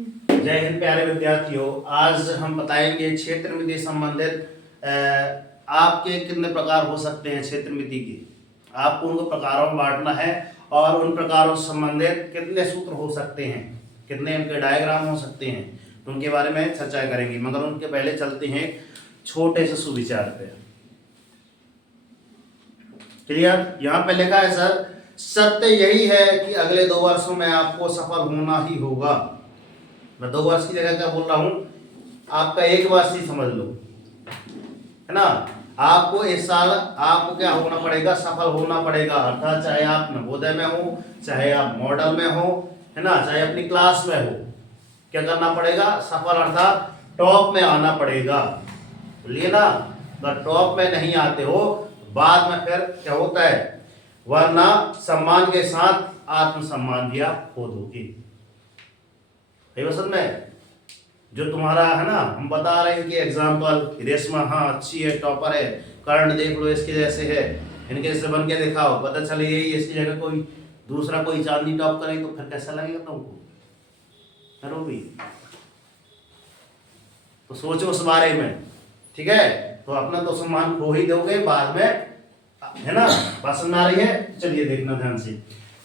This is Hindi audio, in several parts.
जय हिंद प्यारे विद्यार्थियों। आज हम बताएंगे क्षेत्रमिति संबंधित आपके कितने प्रकार हो सकते हैं। क्षेत्रमिति के आपको उनको प्रकारों में बांटना है और उन प्रकारों से संबंधित कितने सूत्र हो सकते हैं, कितने उनके डायग्राम हो सकते हैं, तो उनके बारे में चर्चा करेंगे। मगर उनके पहले चलते हैं छोटे से सुविचार पे। क्लियर? यहाँ पे लिखा है सर, सत्य यही है कि अगले 2 वर्षों में आपको सफल होना ही होगा। मैं 2 वर्ष की जगह क्या बोल रहा हूं, आपका 1 वर्ष ही समझ लो, है ना। आपको इस साल आपको क्या होना पड़ेगा, सफल होना पड़ेगा। अर्थात चाहे आप नवोदय में हो, चाहे आप मॉडल में हो, है ना, चाहे अपनी क्लास में हो, क्या करना पड़ेगा, सफल अर्थात टॉप में आना पड़ेगा। बोलिए ना, अगर टॉप में नहीं आते हो बाद में फिर क्या होता है, वरना सम्मान के साथ आत्मसम्मान दिया खो दोगे। में जो तुम्हारा है ना, हम बता रहे हैं कि एग्जाम्पल रेशमा हाँ अच्छी है, टॉपर है, कर्ण देख लो इसके जैसे है, इनके जैसे बन के दिखाओ, पता चले यही इसकी जगह कोई दूसरा कोई चांदनी टॉप करे तो फिर कैसा लगेगा तुमको, करो भी तो सोचो उस बारे में, ठीक है। तो अपना तो सम्मान खो ही दोगे बाद में, है ना। पसंद आ रही है? चलिए देखना ध्यान से।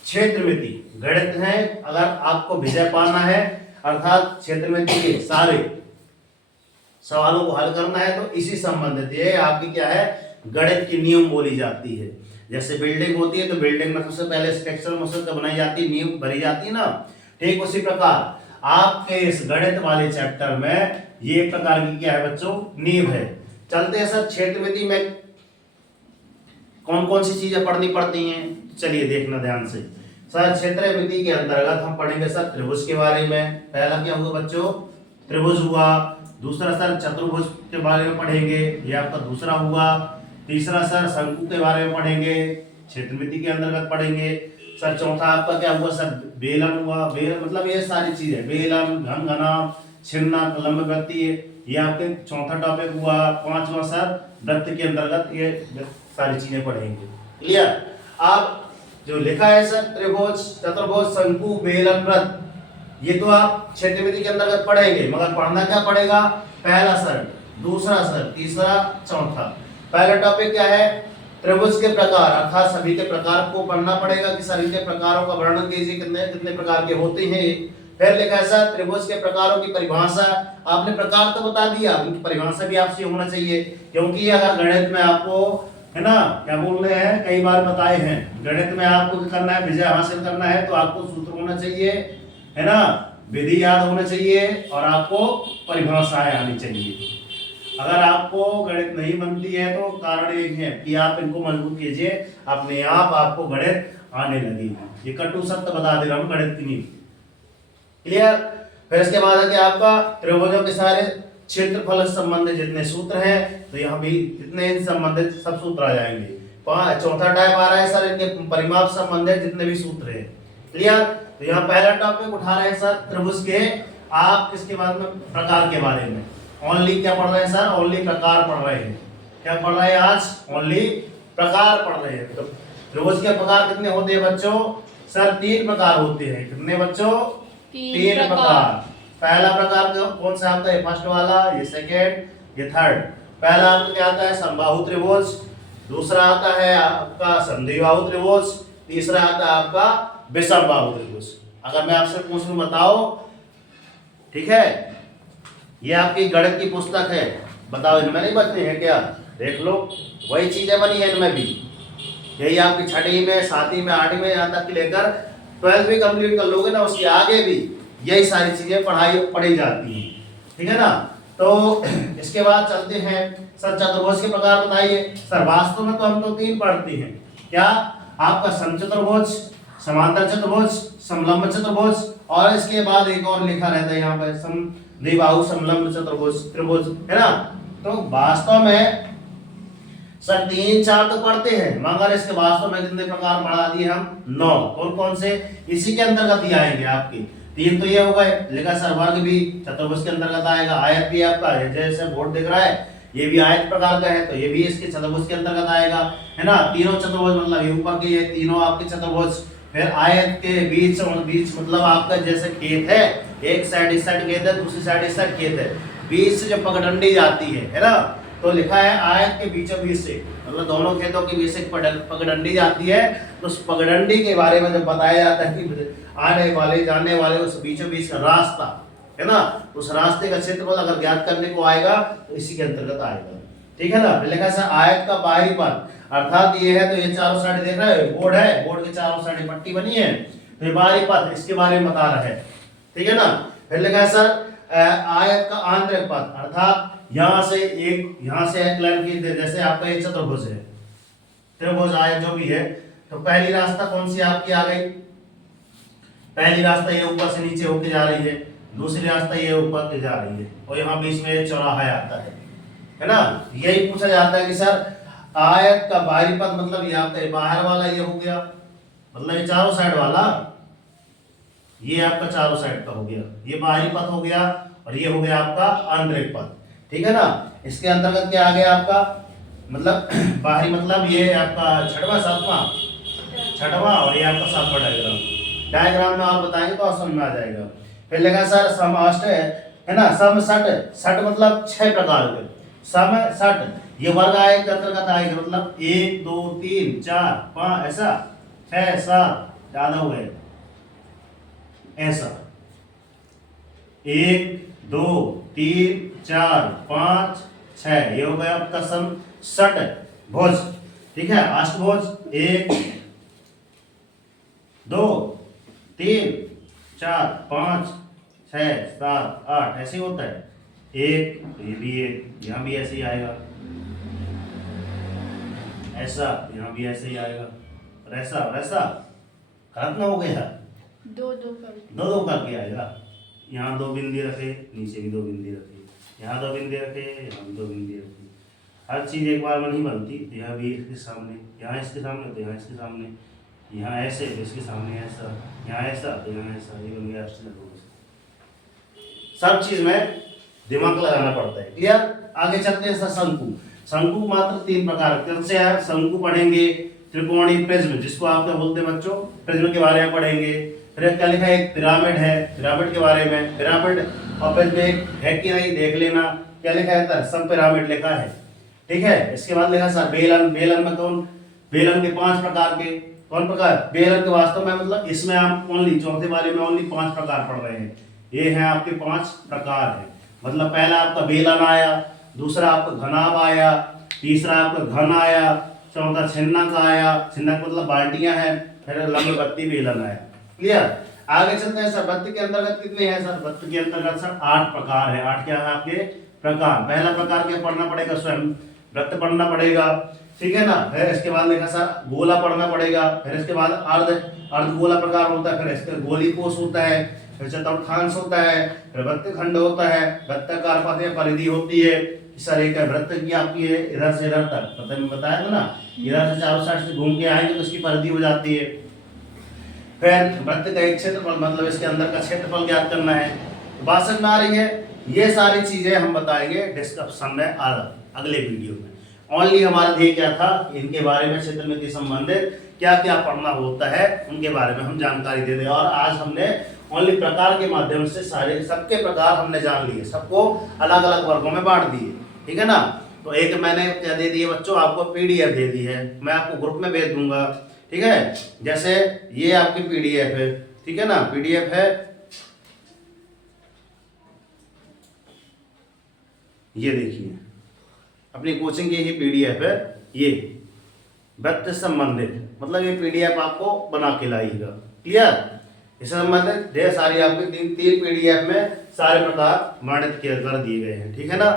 क्षेत्रमिति गणित है, अगर आपको विजय पाना है अर्थात क्षेत्रमिति के सारे सवालों को हल करना है तो इसी संबंधित ये आपकी क्या है, गणित की नियम बोली जाती है। जैसे बिल्डिंग होती है तो बिल्डिंग में सबसे पहले स्ट्रक्चर मसौदा बनाई जाती है, नींव भरी जाती है ना, ठीक उसी प्रकार आपके इस गणित वाले चैप्टर में ये प्रकार की क्या है बच्चों, नींव है। चलते हैं सर क्षेत्रमिति में कौन कौन सी चीजें पढ़नी पड़ती हैं, चलिए देखना ध्यान से। सर क्षेत्रमिति के अंतर्गत हम पढ़ेंगे सर त्रिभुज के बारे में। पहला क्या हुआ बच्चों, त्रिभुज हुआ। दूसरा सर चतुर्भुज के बारे में पढ़ेंगे, ये आपका दूसरा हुआ। तीसरा सर शंकु के बारे में पढ़ेंगे, क्षेत्रमिति के अंतर्गत पढ़ेंगे। सर चौथा आपका क्या हुआ सर, बेलन हुआ। बेलन मतलब ये सारी चीजें, बेलन, घन घना, छिन्ना, लंब वृत्ति, ये आपके चौथा टॉपिक हुआ। 5वां सर वृत्त के अंतर्गत ये सारी चीजें पढ़ेंगे। क्लियर? आप जो लिखा है सर त्रिभुज, चतुर्भुज, शंकु, बेलन, वृत्त, ये तो आप क्षेत्रमिति के अंतर्गत पढ़ेंगे, मगर पढ़ना क्या पड़ेगा, पहला सर, दूसरा सर, तीसरा, चौथा। पहला टॉपिक क्या है, त्रिभुज के प्रकार, अर्थात सभी के प्रकार को पढ़ना पड़ेगा कि सभी के प्रकारों का वर्णन कीजिए, कितने कितने प्रकार के होते हैं। फिर लिखा है सर त्रिभुज के प्रकारों की परिभाषा। आपने प्रकार तो बता दिया, उनकी परिभाषा भी आपसे होना चाहिए, क्योंकि अगर गणित में आपको, है ना, क्या बोल रहे हैं, कई बार बताए हैं, गणित में आपको क्या करना है, विजय हासिल करना है तो आपको सूत्र होना चाहिए, है ना, विधि याद होना चाहिए और आपको परिभाषाएं आनी चाहिए। अगर आपको गणित नहीं बनती है तो कारण एक है कि आप इनको मजबूत कीजिए, अपने आप आपको गणित आने लगेगी। ये कटु सत्य बता दे रहा हूं, गणित की नींव। क्लियर? फिर इसके बाद है कि आपका त्रिभुजों के सारे क्षेत्रफल से संबंधित जितने सूत्र हैं, तो यहाँ भी जितने इन संबंधित सब सूत्र आ जाएंगे। चौथा टाइप आ रहा है सर इनके परिमाप संबंधित जितने भी सूत्र हैं। क्लियर? तो यहाँ पहला टॉपिक उठा रहे हैं सर त्रिभुज के, आप किसके बाद में, प्रकार के बारे में। ओनली क्या पढ़ रहे हैं सर, ओनली प्रकार पढ़ रहे हैं। क्या पढ़ रहे हैं आज, ओनली प्रकार पढ़ रहे हैं। तो त्रिभुज के प्रकार कितने होते हैं बच्चों, सर 3 प्रकार होते हैं। कितने बच्चों, 3 प्रकार। पहला प्रकार कौन सा आता है, फर्स्ट वाला, ये सेकेंड, ये थर्ड। पहला आपका क्या आता है, समबाहु त्रिभुज। दूसरा आता है आपका संधिबाहु त्रिभुज। तीसरा आता है आपका विषमबाहु त्रिभुज। अगर मैं आपसे पूछूं बताओ, ठीक है, ये आपकी गणित की पुस्तक है, बताओ इनमें नहीं बचते हैं क्या, देख लो, वही चीजें बनी है इनमें भी। यही आपकी 6वीं में, 7वीं में, 8वीं में, यहाँ तक लेकर 12वीं भी कंप्लीट कर लोगे ना, उसके आगे भी यही सारी चीजें पढ़ी जाती हैं, ठीक है ना। तो इसके बाद चलते हैं सर चतुर्भुज के प्रकार बताइए। सर वास्तव में तो हम तो 3 पढ़ते हैं, क्या, आपका समचतुर्भुज, समांतर चतुर्भुज, समलंब चतुर्भुज, और इसके बाद एक और लिखा रहता है यहाँ पर समद्विबाहु समलंब चतुर्भुज, त्रिभुज, है ना। तो वास्तव में सर 3-4 तो पढ़ते हैं, मगर इसके वास्तव में कितने प्रकार पढ़ा दिए हम, 9। कौन कौन से, इसी के अंतर्गत ही आएंगे आपके। 3 तो ये हो गए, लिखा सर वर्ग भी चतुर्भुज के अंतर्गत आएगा। आयत भी आपका जैसे बोर्ड दिख रहा है ये भी आयत प्रकार का है, तो ये भी इसके चतुर्भुज के अंतर्गत आएगा, है ना। तीनों चतुर्भुज मतलब ये ऊपर के ये तीनों आपके चतुर्भुज, फिर आयत के बीच बीच मतलब आपका जैसे खेत है, एक साइड इस साइड खेत है, दूसरी साइड इस साइड खेत है, बीच से जो पगडंडी जाती है ना, तो लिखा है आयत के बीचों बीच से, मतलब दोनों खेतों के बीच से पगडंडी जाती है। तो उस पगडंडी के बारे में जब बताया जाता है कि आने वाले जाने वाले उस बीचों बीच का रास्ता है ना, उस रास्ते का क्षेत्रफल अगर ज्ञात करने को आएगा तो इसी के अंतर्गत आएगा। ठीक है ना। लिखा है आयत का बाहरी पथ, अर्थात ये है तो ये चारों साइड देख रहे हैं, बोर्ड है, बोर्ड के चारों साइड पट्टी बनी है, तो ये बाहरी पथ इसके बारे में बता रहा है। ठीक है ना। फिर लिखा है सर आयत का आंतरिक पथ, अर्थात यहाँ से एक लाइन की, जैसे आपका एक चतुर्भुज है, त्रिभुज आयत जो भी है, तो पहली रास्ता कौन सी आपकी आ गई, पहली रास्ता ये ऊपर से नीचे होके जा रही है, दूसरी रास्ता ये ऊपर से जा रही है, और यहाँ बीच में एक चौराहा आता है ना। यही पूछा जाता है कि सर आयत का बाहरी पथ मतलब ये आपका बाहर वाला ये हो गया, मतलब ये चारों साइड वाला, ये आपका चारों साइड का हो गया, ये बाहरी पथ हो गया, और ये हो गया आपका आंतरिक पथ। ठीक है ना। इसके अंतर्गत क्या आ गया आपका, मतलब बाहरी मतलब ये आपका छठवां और ये आपका सातवां डायग्राम में आप बताएंगे तो आप समझ में आ जाएगा। फिर लगा सर समअष्ट है ना, सम सट मतलब 6 प्रकार के, सम सट ये वर्ग आय के अंतर्गत आएगा, मतलब 1 2 3 4 5 ऐसा 6 7 ज्यादा हो गए ऐसा 1 2 3 4 5 6, ये हो गया आपका सम सट भुज। ठीक है। अष्टभुज 1 2 3 4 5 6 7 8 ऐसे होता है, एक ये भी एक, यहाँ भी ऐसे ही आएगा, ऐसा यहाँ भी ऐसे ही आएगा, और ऐसा खत्म हो गया, दो करके आएगा। यहाँ 2 बिंदी रखे, नीचे भी 2 बिंदी रखे, यहाँ 2 बिंदी रखे, यहाँ भी 2 बिंदी रखे। हर चीज एक बार में नहीं बनती, तो यहाँ भी इसके सामने, यहाँ इसके सामने, तो यहाँ इसके सामने, यहाँ ऐसे तो इसके सामने ऐसा, यहाँ ऐसा तो यहाँ ऐसा, ये बन गया। सब चीज में दिमाग लगाना पड़ता है। क्लियर। आगे चलते हैं शंकु। शंकु मात्र 3 प्रकार से है। शंकु पढ़ेंगे, त्रिकोणीय प्रिज्म जिसको आप क्या बोलते हैं बच्चों, प्रिज्म के बारे में पढ़ेंगे। फिर क्या लिखा है, एक पिरामिड है, पिरामिड के बारे में, पिरामिड और प्रिज्म है कि नहीं देख लेना। क्या लिखा है, सम पिरामिड लिखा है। ठीक है। इसके बाद लिखा सर बेलन। बेलन में कौन, बेलन के 5 प्रकार के, कौन प्रकार, बेलन के वास्तव में मतलब इसमें आप ओनली चौथे वाले में ओनली 5 प्रकार पढ़ रहे हैं। ये हैं आपके 5 प्रकार है, मतलब पहला आपका बेलन आया, दूसरा आपका घनाभ आया, तीसरा आपका घन आया, चौथा छिन्नक आया, छिन्नक मतलब बाल्टियां हैं, फिर लंब बत्ती बेलन आया। क्लियर। आगे चलते हैं सर वृत्त के अंतर्गत कितने हैं सर, वृत्त के अंतर्गत सर 8 प्रकार है। 8 क्या है आपके प्रकार। पहला प्रकार क्या पढ़ना पड़ेगा, स्वयं वृत्त पढ़ना पड़ेगा। ठीक है ना। फिर इसके बाद लिखा सर गोला पढ़ना पड़ेगा, फिर इसके बाद अर्ध गोला प्रकार होता है, फिर इसके गोली कोष होता है, फिर चतुर्थांश होता है, फिर वृत्त खंड होता है, वृत्ताकार पथ में परिधि होती है। सर एक वृत्त की आपकी है इधर से इधर तक, पता नहीं बताया था ना, इधर से चारों साइड से घूम के आएंगे तो इसकी परिधि हो जाती है। फिर वृत्त का एक क्षेत्रफल मतलब इसके अंदर का क्षेत्रफल ज्ञात करना है। बात समझ में आ रही है। ये सारी चीजें हम बताएंगे डिस्कशन में अगले वीडियो में। ओनली हमारा ध्येय क्या था, इनके बारे में क्षेत्र से संबंधित क्या क्या पढ़ना होता है उनके बारे में हम जानकारी दे दें। और आज हमने ओनली प्रकार के माध्यम से सारे सबके प्रकार हमने जान लिए, सबको अलग अलग वर्गों में बांट दिए। ठीक है ना। तो एक मैंने क्या दे दिए बच्चों, आपको पीडीएफ दे दी है, मैं आपको ग्रुप में भेज दूंगा। ठीक है। जैसे ये आपकी पीडीएफ है, ठीक है ना, पीडीएफ है, ये देखिए अपनी कोचिंग की ही पीडीएफ है, ये वृत्त से संबंधित, मतलब ये पीडीएफ आपको बना के लाइएगा। क्लियर। इससे संबंधित ढेर सारी आपकी 3 पीडीएफ में सारे प्रकार वर्णित कर दिए गए हैं। ठीक है ना।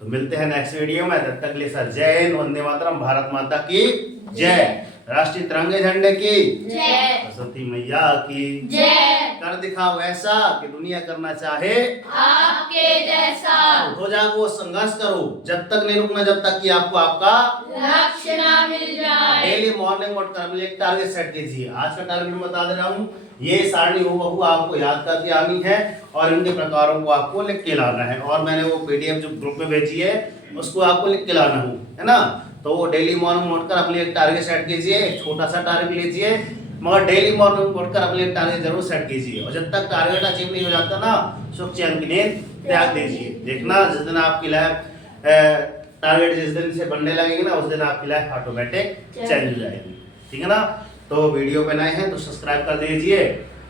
तो मिलते हैं नेक्स्ट वीडियो में, तब तक के लिए सर जय हिंद, वंदे मातरम, भारत माता की जय, राष्ट्रीय तिरंगे झंडे की जय, सरस्वती मैया की जय। कर दिखाओ ऐसा कि दुनिया करना चाहे आपके जैसा, हो जाओ संघर्ष करो जब तक नहीं रुकना, जब तक कि आपको आपका लक्ष्य ना मिल जाए। डेली मॉर्निंग वॉक कर एक टारगेट सेट कीजिए। आज का टारगेट मैं बता दे रहा हूँ, ये सारणी हूबहू आपको याद करके आनी है और इनके प्रकारों को आपको लिख के लाना है। और मैंने वो पीडीएफ जो ग्रुप में भेजी है उसको आपको लिख के लाना है ना। तो वो डेली मॉर्निंग उठकर अपने एक टारगेट सेट कीजिए, एक छोटा सा टारगेट लीजिए, मगर डेली मॉर्निंग उठकर अपने टारगेट जरूर सेट कीजिए, और जब तक टारगेट अचीव नहीं हो जाता ना, सुख चैन की नींद त्याग दीजिए। देखना जिस दिन आपकी लाइफ टारगेट जिस दिन से बनने लगेंगे ना, उस दिन आपकी लाइफ ऑटोमेटिक चेंज हो जाएगी। ठीक है ना। तो वीडियो पे नए हैं तो सब्सक्राइब कर दीजिए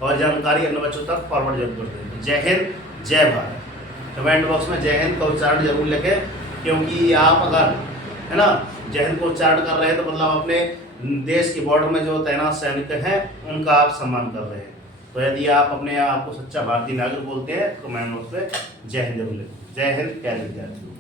और जानकारी अन्य बच्चों तक फॉरवर्ड जरूर कर दीजिए। जय हिंद, जय भारत। कमेंट बॉक्स में जय हिंद का उच्चारण जरूर लिखें, क्योंकि आप अगर है ना जय हिंद को उच्चारण कर रहे हैं तो मतलब अपने देश की बॉर्डर में जो तैनात सैनिक हैं उनका आप सम्मान कर रहे हैं। तो यदि आप अपने आप को सच्चा भारतीय नागरिक बोलते हैं तो कमेंट बॉक्स में जय हिंद जरूर लिखें। जय हिंद प्यारे विद्यार्थियों।